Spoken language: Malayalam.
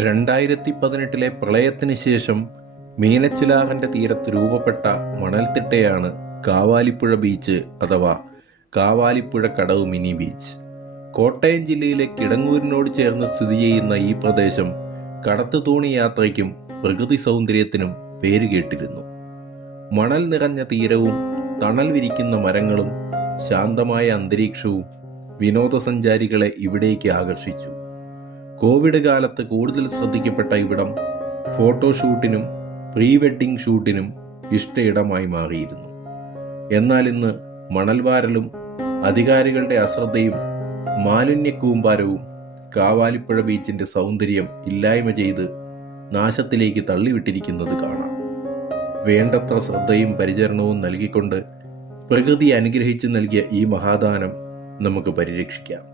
2018 പ്രളയത്തിന് ശേഷം മീനച്ചിലാറിന്റെ തീരത്ത് രൂപപ്പെട്ട മണൽത്തിട്ടയാണ് കാവാലിപ്പുഴ ബീച്ച് അഥവാ കാവാലിപ്പുഴ കടവ് മിനി ബീച്ച്. കോട്ടയം ജില്ലയിലെ കിടങ്ങൂരിനോട് ചേർന്ന് സ്ഥിതി ചെയ്യുന്ന ഈ പ്രദേശം കടത്തുതോണി യാത്രയ്ക്കും പ്രകൃതി സൗന്ദര്യത്തിനും പേരുകേട്ടിരുന്നു. മണൽ നിറഞ്ഞ തീരവും തണൽ വിരിക്കുന്ന മരങ്ങളും ശാന്തമായ അന്തരീക്ഷവും വിനോദസഞ്ചാരികളെ ഇവിടേക്ക് ആകർഷിച്ചു. കോവിഡ് കാലത്ത് കൂടുതൽ ശ്രദ്ധിക്കപ്പെട്ട ഇവിടം ഫോട്ടോഷൂട്ടിനും പ്രീ വെഡ്ഡിംഗ് ഷൂട്ടിനും ഇഷ്ടയിടമായി മാറിയിരുന്നു. എന്നാൽ ഇന്ന് മണൽവാരലും അധികാരികളുടെ അശ്രദ്ധയും മാലിന്യക്കൂമ്പാരവും കാവാലിപ്പുഴ ബീച്ചിന്റെ സൗന്ദര്യം ഇല്ലായ്മ ചെയ്ത് നാശത്തിലേക്ക് തള്ളിവിട്ടിരിക്കുന്നത് കാണാം. വേണ്ടത്ര ശ്രദ്ധയും പരിചരണവും നൽകിക്കൊണ്ട് പ്രകൃതി അനുഗ്രഹിച്ചു നൽകിയ ഈ മഹാദാനം നമുക്ക് പരിരക്ഷിക്കാം.